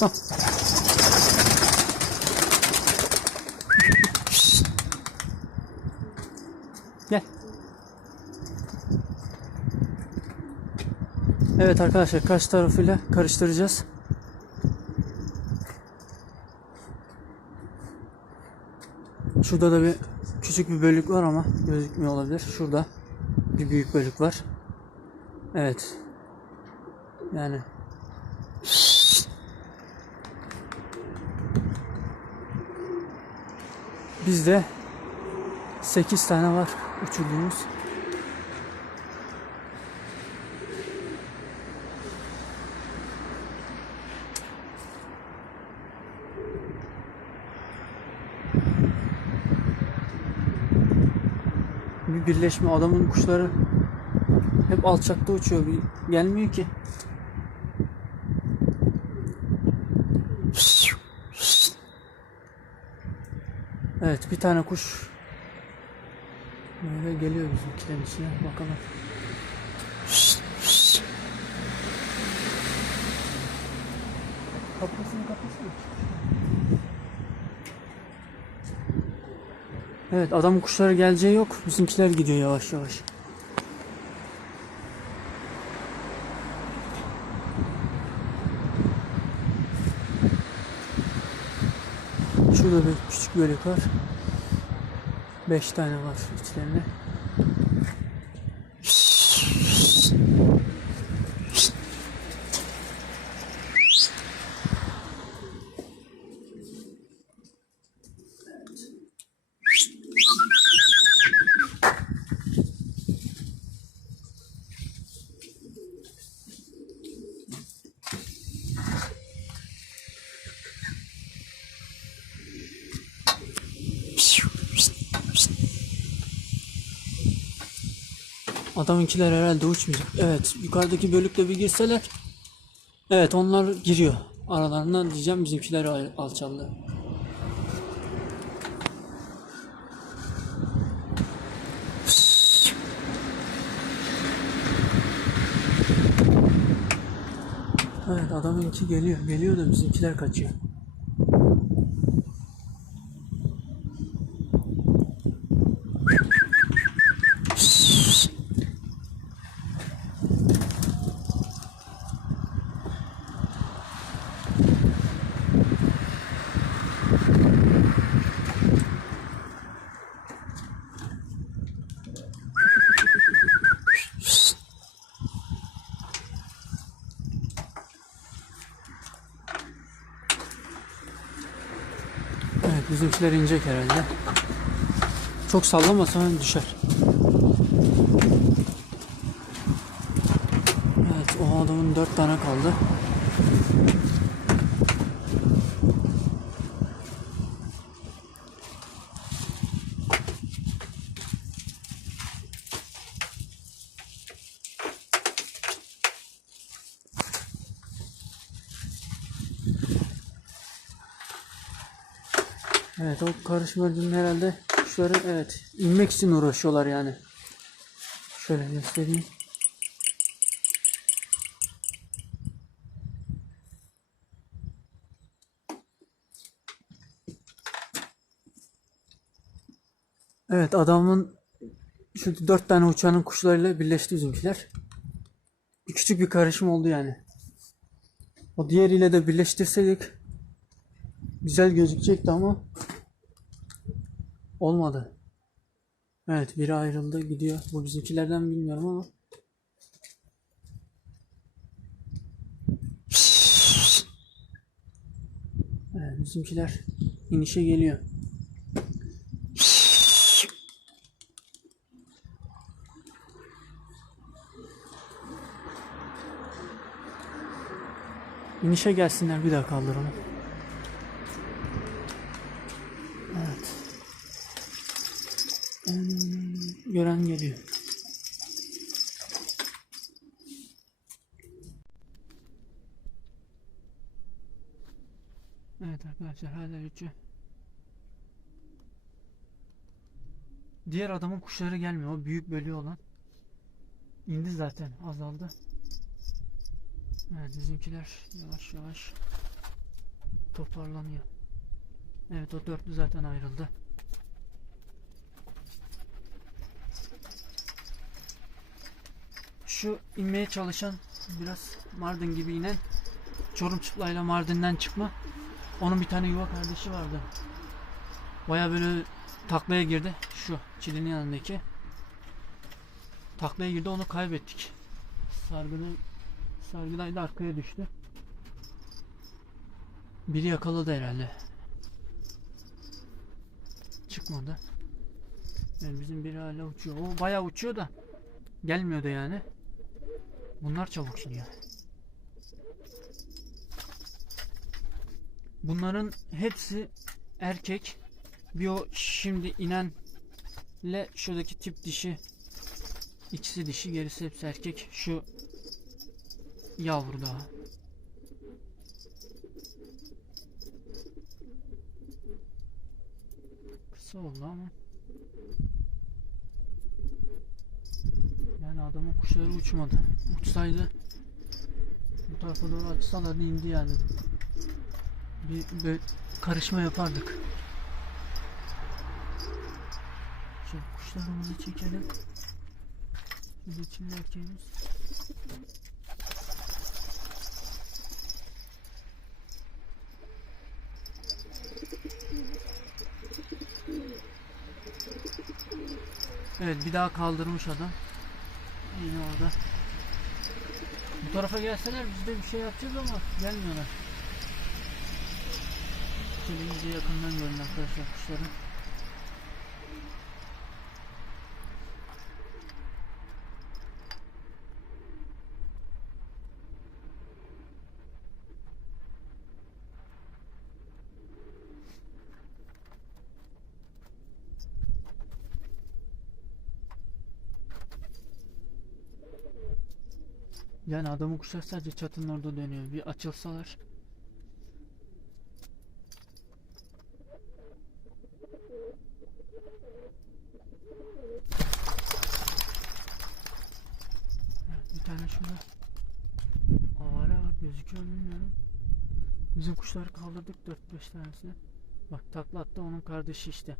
Tamam. Gel. Evet arkadaşlar karşı tarafıyla karıştıracağız. Şurada da bir küçük bir bölük var ama gözükmüyor olabilir. Şurada bir büyük bölük var. Evet. Yani bizde 8 tane var uçurduğumuz. Bir birleşme adamın kuşları hep alçakta uçuyor. Bir gelmiyor ki. Evet bir tane kuş böyle geliyor bizimkilerin içine bakalım. Kapısını kapasana. Evet adamın kuşları geleceği yok. Bizimkiler gidiyor yavaş yavaş. Şurada bir küçük bölük var. Beş tane var içlerinde. Adamınkiler herhalde uçmayacak. Evet yukarıdaki bölükle bir girseler. Evet onlar giriyor. Aralarından diyeceğim bizimkiler al- alçaldı. Evet adamınki geliyor. Geliyor da bizimkiler kaçıyor. Evet bizimkiler inecek herhalde. Çok sallamasa düşer. Evet o adamın dört tane kaldı. Evet o karışmacının herhalde kuşları evet inmek için uğraşıyorlar yani. Şöyle göstereyim. Evet adamın şu dört tane uçağının kuşlarıyla birleşti bizimkiler. Bir küçük bir karışım oldu yani. O diğeriyle de birleştirseydik güzel gözükecekti ama olmadı. Evet biri ayrıldı gidiyor. Bu bizimkilerden bilmiyorum ama. Evet bizimkiler inişe geliyor. İnişe gelsinler bir daha kaldıralım. Hmm, gören geliyor. Evet arkadaşlar hala üçü. Diğer adamın kuşları gelmiyor. O büyük bölüğü olan. İndi zaten azaldı. Evet bizimkiler yavaş yavaş toparlanıyor. Evet o dörtlü zaten ayrıldı. Şu inmeye çalışan biraz Mardin gibi inen Çorum çıplayla Mardin'den çıkma. Onun bir tane yuva kardeşi vardı. Baya böyle taklaya girdi. Şu çilinin yanındaki. Taklaya girdi onu kaybettik. Sargıda sargıdaydı arkaya düştü. Biri yakaladı herhalde. Çıkmadı. Yani bizim biri hala uçuyor. O bayağı uçuyor da gelmiyordu yani. Bunlar çabuk iniyor. Bunların hepsi erkek. Bir o şimdi inenle şuradaki tip dişi ikisi dişi gerisi hepsi erkek. Şu yavru daha. Kısa oldu ama. Yani adamın kuşları uçmadı. Uçsaydı bu tarafa doğru açsalardı indi yani. Bir böyle karışma yapardık. Şöyle kuşlarımızı çekelim. Çimli erkeğimiz. Evet bir daha kaldırmış adam. Yine orada. Bu tarafa gelseler biz de bir şey yapacağız ama gelmiyorlar. Şöyle iyice yakından görün arkadaşlar kuşları. Yani adamın kuşlar sadece çatının orada dönüyor. Bir açılsalar. Bir tane şurada avare var gözüküyor bilmiyorum. Bizim kuşları kaldırdık 4-5 tanesini. Bak takla onun kardeşi işte.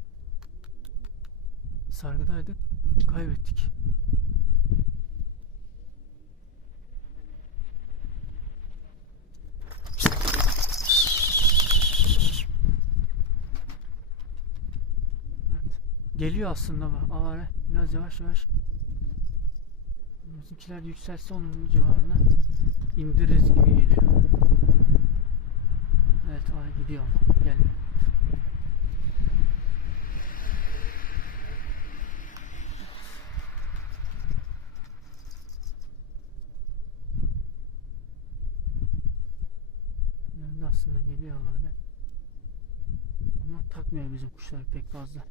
Sargıdaydık kaybettik. Evet. Geliyor aslında bak. Avare biraz yavaş yavaş. Bizimkiler yükselse onun civarına indiririz gibi geliyor. Evet ay gidiyor ama gelmiyor. Aslında geliyor avare. Ama takmıyor bizim kuşlar pek fazla.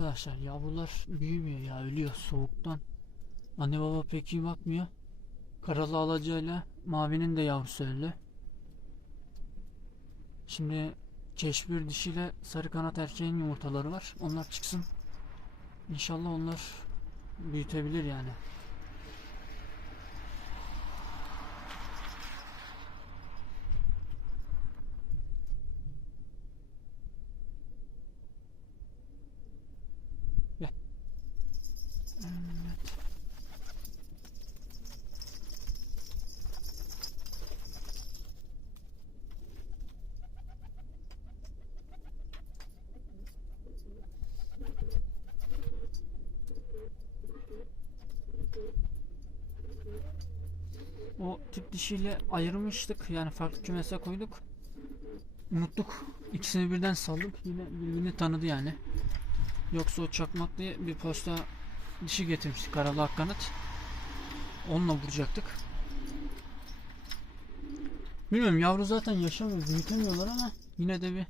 Arkadaşlar yavrular büyümüyor ya ölüyor soğuktan. Anne baba pek iyi bakmıyor. Karalı alacayla mavinin de yavrusu öldü. Şimdi keşbir dişiyle sarı kanat erkeğin yumurtaları var. Onlar çıksın. İnşallah onlar büyütebilir yani. Evet. O tip dişiyle ayırmıştık. Yani farklı kümese koyduk. Unuttuk. İkisini birden saldık. Yine birbirini tanıdı yani. Yoksa o çakmak diye bir posta dişi getirmiştik karalı akkanat. Onunla vuracaktık. Bilmiyorum yavru zaten yaşamıyor. Büyütemiyorlar ama yine de bir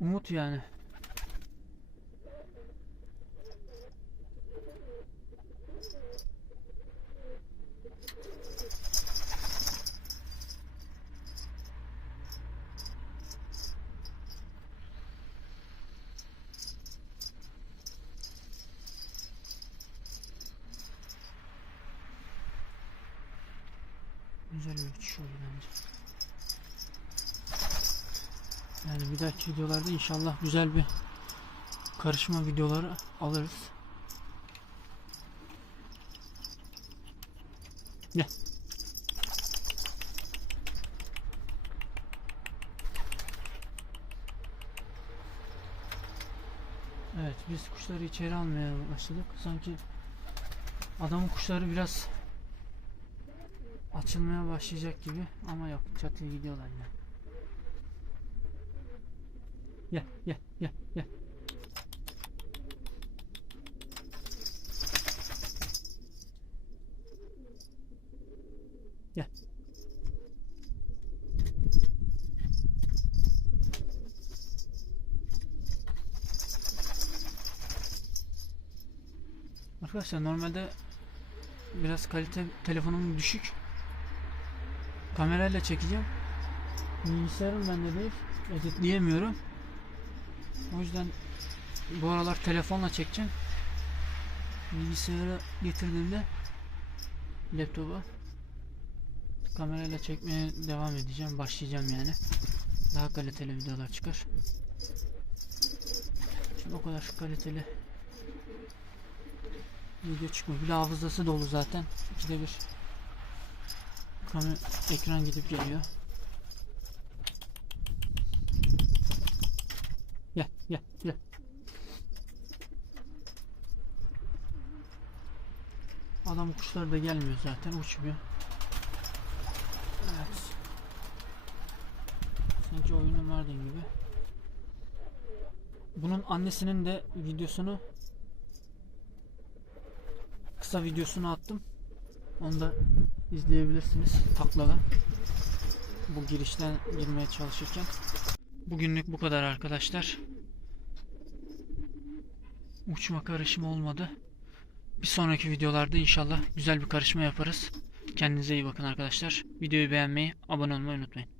umut yani. Güzel bir bence. Yani bir dahaki videolarda inşallah güzel bir karışma videoları alırız. Gel. Evet biz kuşları içeri almaya başladık. Sanki adamın kuşları biraz açılmaya başlayacak gibi ama yok çatıya gidiyorlar yine. Gel gel gel gel. Gel. Arkadaşlar normalde biraz kalite telefonum düşük. Kamerayla çekeceğim. Bilgisayarım bende değil. Editleyemiyorum. O yüzden bu aralar telefonla çekeceğim. Bilgisayara getirdiğimde laptopa kamerayla çekmeye devam edeceğim. Başlayacağım yani. Daha kaliteli videolar çıkar. Şimdi o kadar kaliteli video çıkmıyor. Bir hafızası dolu zaten. İkide bir kamera ekran gidip geliyor. Gel gel gel. Adam kuşlar da gelmiyor zaten uçmuyor. Evet. Sanki oyunun verdiğin gibi. Bunun annesinin de videosunu kısa videosunu attım. Onu da izleyebilirsiniz taklalı. Bu girişten girmeye çalışırken. Bugünlük bu kadar arkadaşlar. Uçma karışımı olmadı. Bir sonraki videolarda inşallah güzel bir karışma yaparız. Kendinize iyi bakın arkadaşlar. Videoyu beğenmeyi, abone olmayı unutmayın.